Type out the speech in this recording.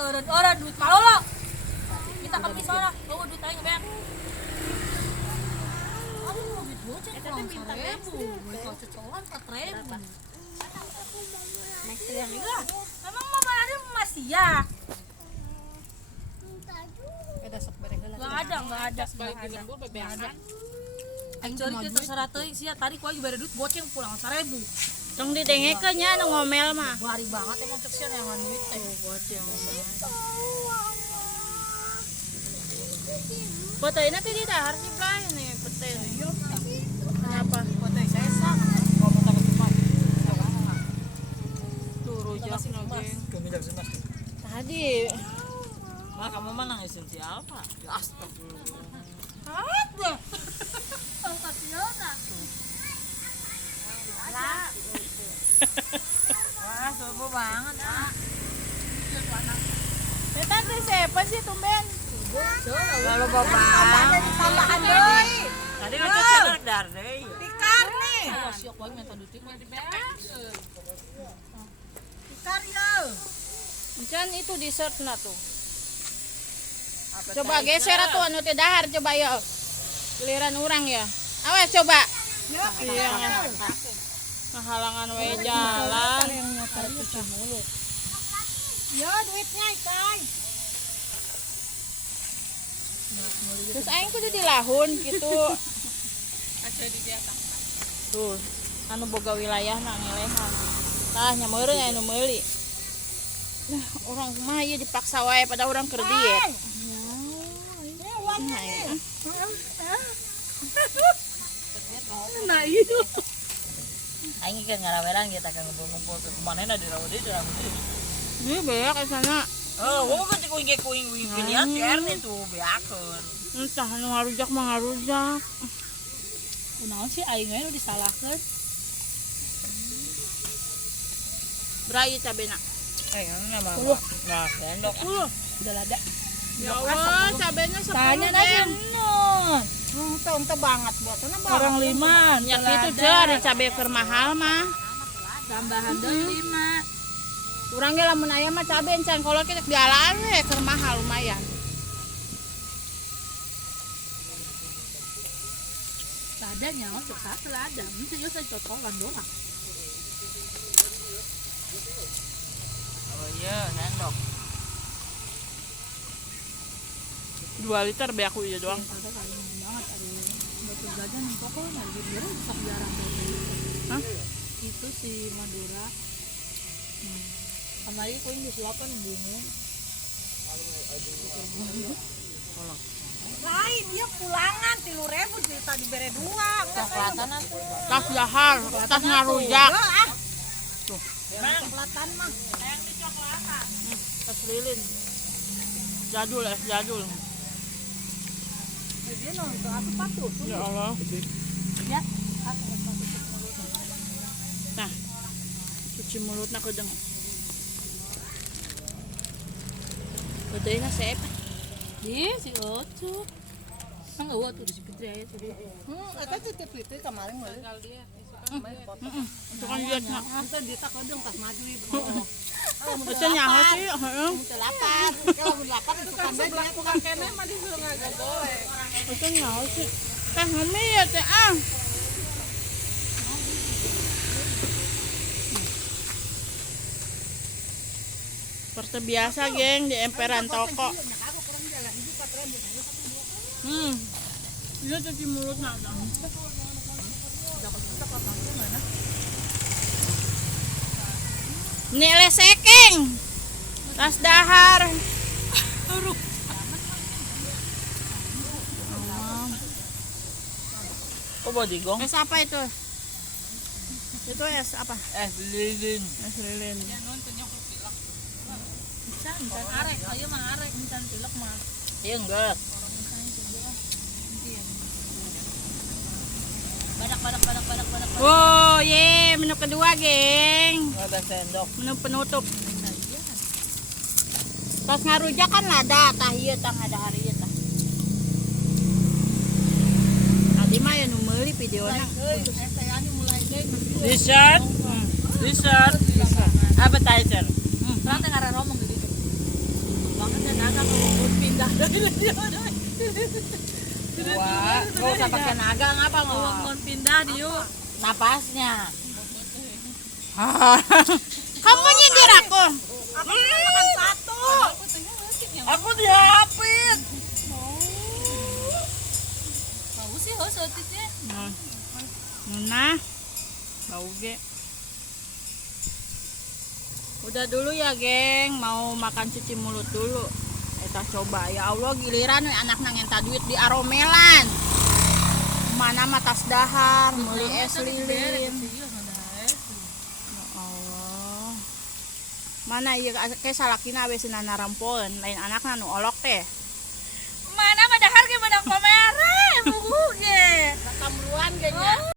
orang duit malu lo. Kita ke misalnya, bawa duit aja banyak. Aduh, duit goceng kurang 1.000. Duit kalau cecolan 4.000. Next yang juga. Emang mama ada masih ya? Ada sok bareng heula. Nggak ada. Balik di lembur bebeakan. Cari kita terserah teuing sia tadi ku lagi bare duit goceng pulang 1.000. Tong didengekeun nya nu ngomel mah. Bari banget emang cek sia yang duit teh. Goceng. Fotoina teh di dahar si Blay nih peten. Kenapa? Foto saya sak. Tuh rujak nogeng. Tadi Mah kamu mah nangisin si Alfa. Ya astagfirullah. Hat deh. Angkat Yona. Wah, sobo banget ah. Tetan teh siapa sih tumben? Lalu bapak. Tambahan deui. Tadi lu cecer dar deui. Pikar nih. Siok lagi minta duit mah dibeak. Pikar ya. Encan itu dessertna tuh. Coba geser atuh anu teh dahar coba ya. Giliran urang ya. Awas coba. Iya. Halangan we jalan. Ya duitnya Kai. Terus aing kudu dilahun gitu. Tuh, anu boga wilayah na ngelehan. Tah nya meureun anu meuli. Nah, orang mah ieu dipaksa wae pada orang keur diet. Nah, ya. Nah, itu. Aing kan ngaraweran kita kan ngumpul-ngumpul ke manehna di Raudi. Ini beak ke sana. Oh, gua kan kuing pilihan nih tuh beakeun. Entah anu ngarujak mah ngarujak. Kunaon sih aing we nu disalahkeun? Brai cabena. Ini mah. Nah, sendok. Udah lada. Ya Allah, cabenya 10. Tanya aja non. Teu banget buatna bang. Orang 5. Ya kitu cer cabe keur mahal mah. Tambahan deui 5. Urang ge lamun aya mah cabe encan kolot kita dialaan we keur mahal lumayan. Lada nyawa cek satu lada. Ini saja saya cocokan doang. Oh iya, sendok. 2 liter be aku ieu doang. Ada kali banget ada batu gajah nih pokoknya di biru sak jarang Hah? itu si Madura. Kemarin kuing di selapan bingung. Lain dia pulangan 3.000 juta dibere 2. Coklatan atuh. Tas dahar, tas ngarujak. Tuh. Coklatan mah. Tas lilin. Jadul es jadul. Dia no itu apa patut. Ya Allah. Ya. Nah. Cuci mulutna keudeng. Bedeuna seep. Ih, si Ocu. Kan enggak tuh di si Fitri aya tuh. Eta titip itu kemarin meuli. Itu kan liatna. Itu dia tak kodong pas maju ibu. Itu nyaho sih, heeh. Telapan. Kalau mun 8 itu kan dia tukang kene mah disuruh ngagagole. Itu nyaho sih. Teh ngemi ya teh ah. Seperti biasa geng di emperan toko. Dia cuci mulut nak. Nilai sekeng. Tas dahar. Oh, bodigong. Es apa itu? Itu es apa? Lilin. Es lilin. Encan arek, ayo mah arek, encan pilek mah. Iya enggak. Badak. Wow, ye, menu kedua, geng. Ada sendok. Menu penutup. Tas ngarujak kan lada, tah ieu tah ada hari ieu tah. Tadi mah ya nu meuli videona. Dessert. Appetizer. Orang teh ngara ngomong gitu. Wah, gak usah pakai naga ngapa Ngomong ngomong pindah dia. napasnya. Kamu nyindir aku. Makan satu. Aku diapit. Mau sih ho sotisnya. Nah, bau ge. Udah dulu ya, geng. Mau makan cuci mulut dulu. Kita coba. Ya Allah, giliran we anak ngenta duit di Aromelan. Mana mah tas dahar, meuli es lilin. Ya Allah. Mana ieu ke salakina we cenah narampoleun, lain anakna nu olok teh. Mana mah dahar ge menang pamere, buku ge. Kamruan ge nya.